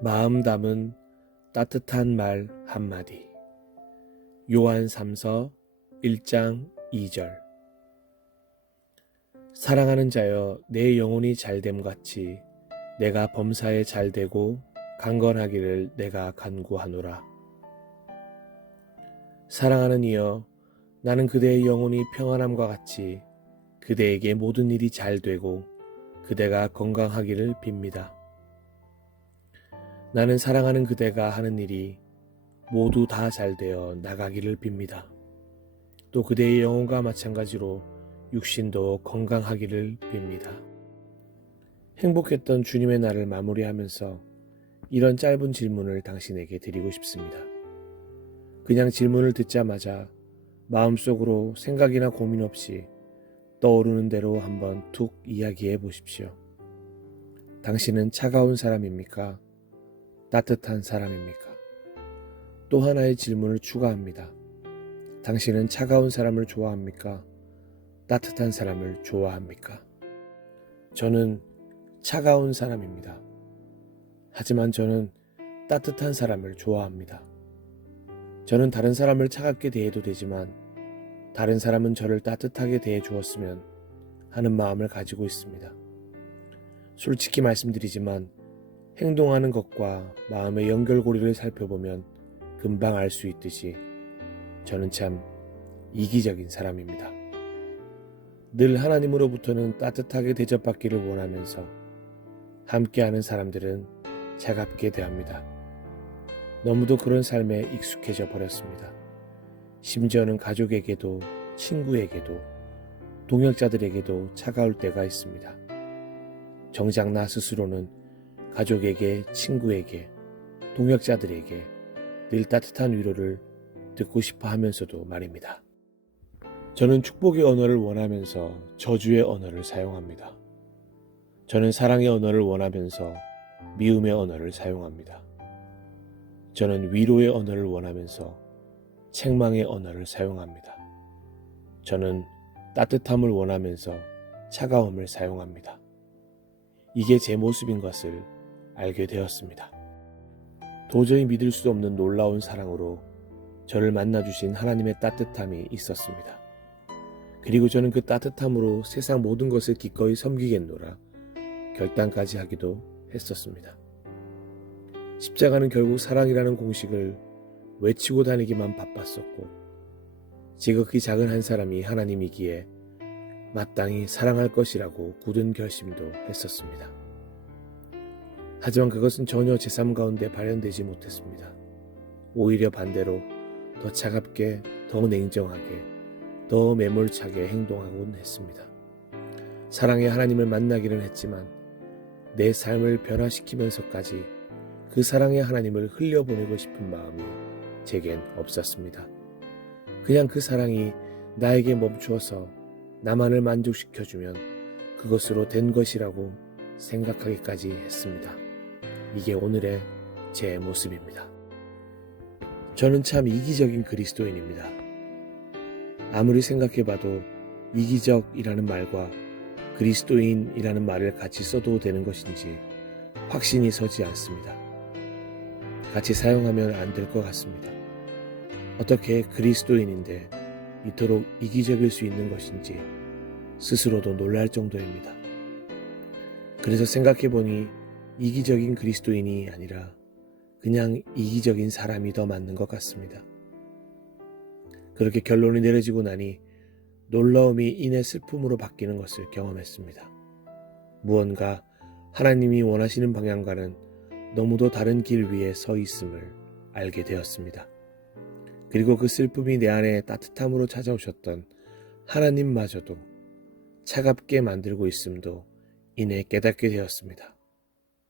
마음 담은 따뜻한 말 한마디. 요한 3서 1장 2절. 사랑하는 자여, 내 영혼이 잘됨 같이 내가 범사에 잘되고 강건하기를 내가 간구하노라. 사랑하는 이여, 나는 그대의 영혼이 평안함과 같이 그대에게 모든 일이 잘되고 그대가 건강하기를 빕니다. 나는 사랑하는 그대가 하는 일이 모두 다 잘되어 나가기를 빕니다. 또 그대의 영혼과 마찬가지로 육신도 건강하기를 빕니다. 행복했던 주님의 날을 마무리하면서 이런 짧은 질문을 당신에게 드리고 싶습니다. 그냥 질문을 듣자마자 마음속으로 생각이나 고민 없이 떠오르는 대로 한번 툭 이야기해 보십시오. 당신은 차가운 사람입니까? 따뜻한 사람입니까? 또 하나의 질문을 추가합니다. 당신은 차가운 사람을 좋아합니까? 따뜻한 사람을 좋아합니까? 저는 차가운 사람입니다. 하지만 저는 따뜻한 사람을 좋아합니다. 저는 다른 사람을 차갑게 대해도 되지만 다른 사람은 저를 따뜻하게 대해 주었으면 하는 마음을 가지고 있습니다. 솔직히 말씀드리지만 행동하는 것과 마음의 연결고리를 살펴보면 금방 알 수 있듯이 저는 참 이기적인 사람입니다. 늘 하나님으로부터는 따뜻하게 대접받기를 원하면서 함께하는 사람들은 차갑게 대합니다. 너무도 그런 삶에 익숙해져 버렸습니다. 심지어는 가족에게도 친구에게도 동역자들에게도 차가울 때가 있습니다. 정작 나 스스로는 가족에게, 친구에게, 동역자들에게 늘 따뜻한 위로를 듣고 싶어 하면서도 말입니다. 저는 축복의 언어를 원하면서 저주의 언어를 사용합니다. 저는 사랑의 언어를 원하면서 미움의 언어를 사용합니다. 저는 위로의 언어를 원하면서 책망의 언어를 사용합니다. 저는 따뜻함을 원하면서 차가움을 사용합니다. 이게 제 모습인 것을 알게 되었습니다. 도저히 믿을 수 없는 놀라운 사랑으로 저를 만나주신 하나님의 따뜻함이 있었습니다. 그리고 저는 그 따뜻함으로 세상 모든 것을 기꺼이 섬기겠노라 결단까지 하기도 했었습니다. 십자가는 결국 사랑이라는 공식을 외치고 다니기만 바빴었고 지극히 작은 한 사람이 하나님이기에 마땅히 사랑할 것이라고 굳은 결심도 했었습니다. 하지만 그것은 전혀 제 삶 가운데 발현되지 못했습니다. 오히려 반대로 더 차갑게, 더 냉정하게, 더 매몰차게 행동하곤 했습니다. 사랑의 하나님을 만나기는 했지만 내 삶을 변화시키면서까지 그 사랑의 하나님을 흘려보내고 싶은 마음이 제겐 없었습니다. 그냥 그 사랑이 나에게 멈추어서 나만을 만족시켜주면 그것으로 된 것이라고 생각하기까지 했습니다. 이게 오늘의 제 모습입니다. 저는 참 이기적인 그리스도인입니다. 아무리 생각해봐도 이기적이라는 말과 그리스도인이라는 말을 같이 써도 되는 것인지 확신이 서지 않습니다. 같이 사용하면 안 될 것 같습니다. 어떻게 그리스도인인데 이토록 이기적일 수 있는 것인지 스스로도 놀랄 정도입니다. 그래서 생각해보니 이기적인 그리스도인이 아니라 그냥 이기적인 사람이 더 맞는 것 같습니다. 그렇게 결론이 내려지고 나니 놀라움이 이내 슬픔으로 바뀌는 것을 경험했습니다. 무언가 하나님이 원하시는 방향과는 너무도 다른 길 위에 서 있음을 알게 되었습니다. 그리고 그 슬픔이 내 안에 따뜻함으로 찾아오셨던 하나님마저도 차갑게 만들고 있음도 이내 깨닫게 되었습니다.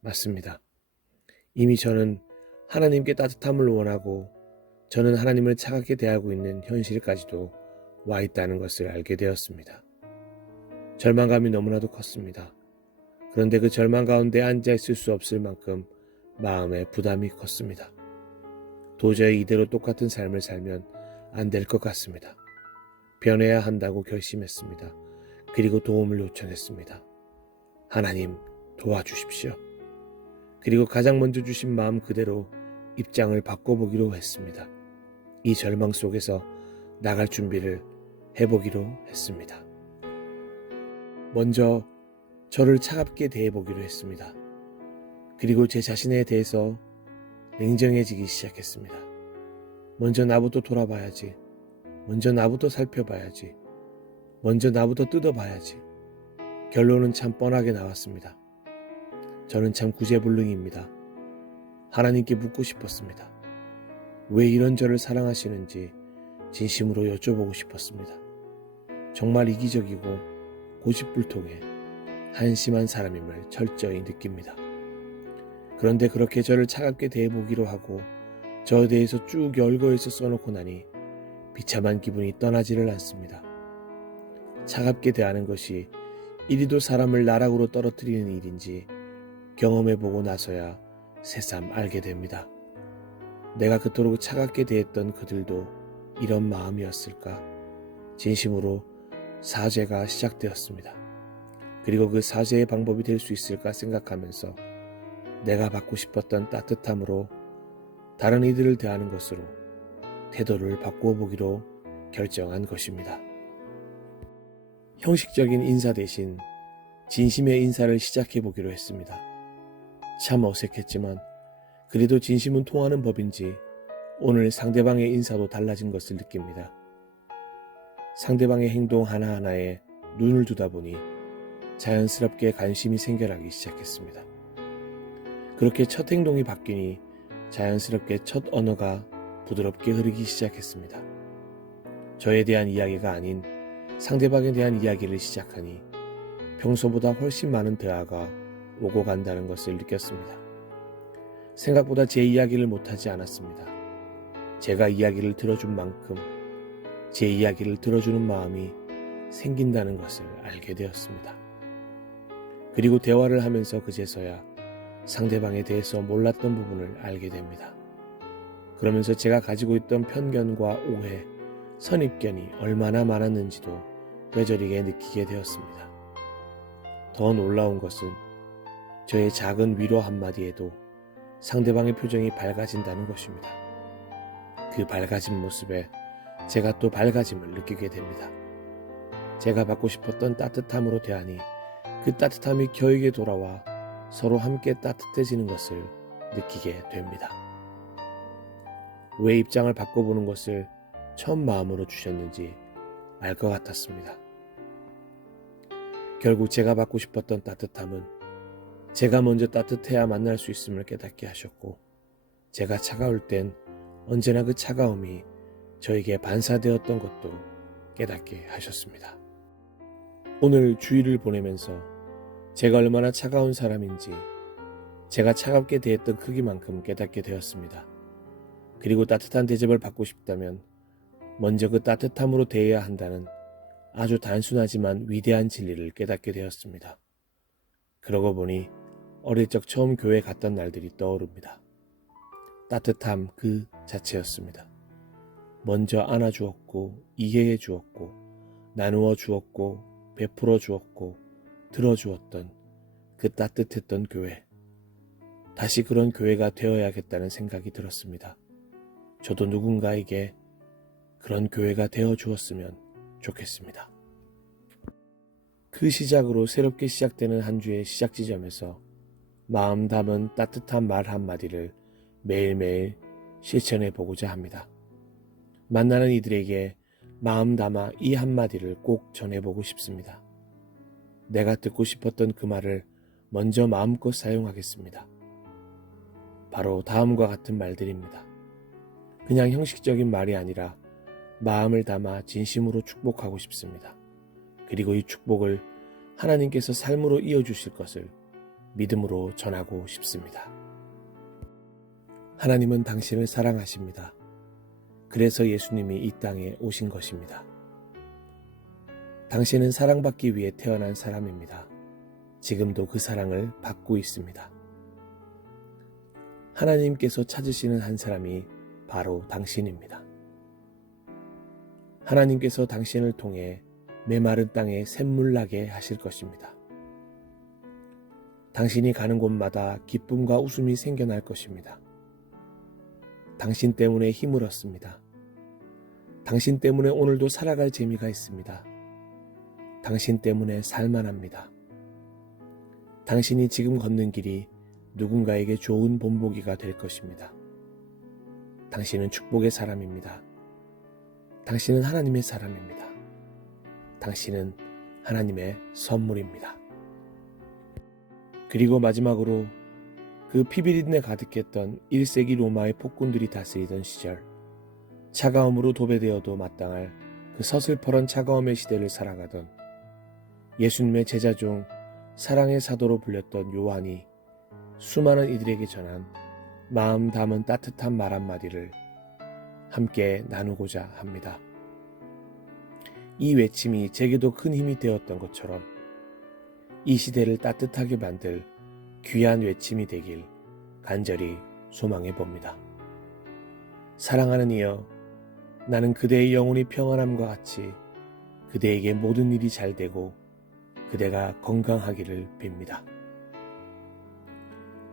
맞습니다. 이미 저는 하나님께 따뜻함을 원하고 저는 하나님을 차갑게 대하고 있는 현실까지도 와 있다는 것을 알게 되었습니다. 절망감이 너무나도 컸습니다. 그런데 그 절망 가운데 앉아 있을 수 없을 만큼 마음에 부담이 컸습니다. 도저히 이대로 똑같은 삶을 살면 안 될 것 같습니다. 변해야 한다고 결심했습니다. 그리고 도움을 요청했습니다. 하나님 도와주십시오. 그리고 가장 먼저 주신 마음 그대로 입장을 바꿔보기로 했습니다. 이 절망 속에서 나갈 준비를 해보기로 했습니다. 먼저 저를 차갑게 대해보기로 했습니다. 그리고 제 자신에 대해서 냉정해지기 시작했습니다. 먼저 나부터 돌아봐야지. 먼저 나부터 살펴봐야지. 먼저 나부터 뜯어봐야지. 결론은 참 뻔하게 나왔습니다. 저는 참 구제불능입니다. 하나님께 묻고 싶었습니다. 왜 이런 저를 사랑하시는지 진심으로 여쭤보고 싶었습니다. 정말 이기적이고 고집불통의 한심한 사람임을 철저히 느낍니다. 그런데 그렇게 저를 차갑게 대해보기로 하고 저에 대해서 쭉 열거해서 써놓고 나니 비참한 기분이 떠나지를 않습니다. 차갑게 대하는 것이 이리도 사람을 나락으로 떨어뜨리는 일인지 경험해보고 나서야 새삼 알게 됩니다. 내가 그토록 차갑게 대했던 그들도 이런 마음이었을까? 진심으로 사죄가 시작되었습니다. 그리고 그 사죄의 방법이 될 수 있을까 생각하면서 내가 받고 싶었던 따뜻함으로 다른 이들을 대하는 것으로 태도를 바꾸어 보기로 결정한 것입니다. 형식적인 인사 대신 진심의 인사를 시작해 보기로 했습니다. 참 어색했지만 그래도 진심은 통하는 법인지 오늘 상대방의 인사도 달라진 것을 느낍니다. 상대방의 행동 하나하나에 눈을 두다 보니 자연스럽게 관심이 생겨나기 시작했습니다. 그렇게 첫 행동이 바뀌니 자연스럽게 첫 언어가 부드럽게 흐르기 시작했습니다. 저에 대한 이야기가 아닌 상대방에 대한 이야기를 시작하니 평소보다 훨씬 많은 대화가 오고 간다는 것을 느꼈습니다. 생각보다 제 이야기를 못하지 않았습니다. 제가 이야기를 들어준 만큼 제 이야기를 들어주는 마음이 생긴다는 것을 알게 되었습니다. 그리고 대화를 하면서 그제서야 상대방에 대해서 몰랐던 부분을 알게 됩니다. 그러면서 제가 가지고 있던 편견과 오해, 선입견이 얼마나 많았는지도 뼈저리게 느끼게 되었습니다. 더 놀라운 것은 저의 작은 위로 한마디에도 상대방의 표정이 밝아진다는 것입니다. 그 밝아진 모습에 제가 또 밝아짐을 느끼게 됩니다. 제가 받고 싶었던 따뜻함으로 대하니 그 따뜻함이 겨에게 돌아와 서로 함께 따뜻해지는 것을 느끼게 됩니다. 왜 입장을 바꿔보는 것을 처음 마음으로 주셨는지 알 것 같았습니다. 결국 제가 받고 싶었던 따뜻함은 제가 먼저 따뜻해야 만날 수 있음을 깨닫게 하셨고, 제가 차가울 땐 언제나 그 차가움이 저에게 반사되었던 것도 깨닫게 하셨습니다. 오늘 주일을 보내면서 제가 얼마나 차가운 사람인지 제가 차갑게 대했던 크기만큼 깨닫게 되었습니다. 그리고 따뜻한 대접을 받고 싶다면 먼저 그 따뜻함으로 대해야 한다는 아주 단순하지만 위대한 진리를 깨닫게 되었습니다. 그러고 보니 어릴 적 처음 교회 갔던 날들이 떠오릅니다. 따뜻함 그 자체였습니다. 먼저 안아주었고 이해해 주었고 나누어 주었고 베풀어 주었고 들어주었던 그 따뜻했던 교회. 다시 그런 교회가 되어야겠다는 생각이 들었습니다. 저도 누군가에게 그런 교회가 되어 주었으면 좋겠습니다. 그 시작으로 새롭게 시작되는 한 주의 시작 지점에서 마음 담은 따뜻한 말 한마디를 매일매일 실천해 보고자 합니다. 만나는 이들에게 마음 담아 이 한마디를 꼭 전해보고 싶습니다. 내가 듣고 싶었던 그 말을 먼저 마음껏 사용하겠습니다. 바로 다음과 같은 말들입니다. 그냥 형식적인 말이 아니라 마음을 담아 진심으로 축복하고 싶습니다. 그리고 이 축복을 하나님께서 삶으로 이어주실 것을 믿음으로 전하고 싶습니다. 하나님은 당신을 사랑하십니다. 그래서 예수님이 이 땅에 오신 것입니다. 당신은 사랑받기 위해 태어난 사람입니다. 지금도 그 사랑을 받고 있습니다. 하나님께서 찾으시는 한 사람이 바로 당신입니다. 하나님께서 당신을 통해 메마른 땅에 샘물 나게 하실 것입니다. 당신이 가는 곳마다 기쁨과 웃음이 생겨날 것입니다. 당신 때문에 힘을 얻습니다. 당신 때문에 오늘도 살아갈 재미가 있습니다. 당신 때문에 살만합니다. 당신이 지금 걷는 길이 누군가에게 좋은 본보기가 될 것입니다. 당신은 축복의 사람입니다. 당신은 하나님의 사람입니다. 당신은 하나님의 선물입니다. 그리고 마지막으로 그 피비린내 가득했던 1세기 로마의 폭군들이 다스리던 시절, 차가움으로 도배되어도 마땅할 그 서슬퍼런 차가움의 시대를 살아가던 예수님의 제자 중 사랑의 사도로 불렸던 요한이 수많은 이들에게 전한 마음 담은 따뜻한 말 한마디를 함께 나누고자 합니다. 이 외침이 제게도 큰 힘이 되었던 것처럼 이 시대를 따뜻하게 만들 귀한 외침이 되길 간절히 소망해 봅니다. 사랑하는 이여, 나는 그대의 영혼이 평안함과 같이 그대에게 모든 일이 잘 되고 그대가 건강하기를 빕니다.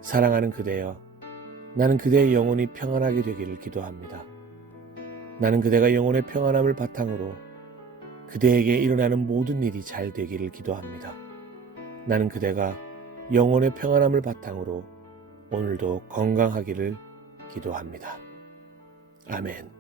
사랑하는 그대여, 나는 그대의 영혼이 평안하게 되기를 기도합니다. 나는 그대가 영혼의 평안함을 바탕으로 그대에게 일어나는 모든 일이 잘 되기를 기도합니다. 나는 그대가 영혼의 평안함을 바탕으로 오늘도 건강하기를 기도합니다. 아멘.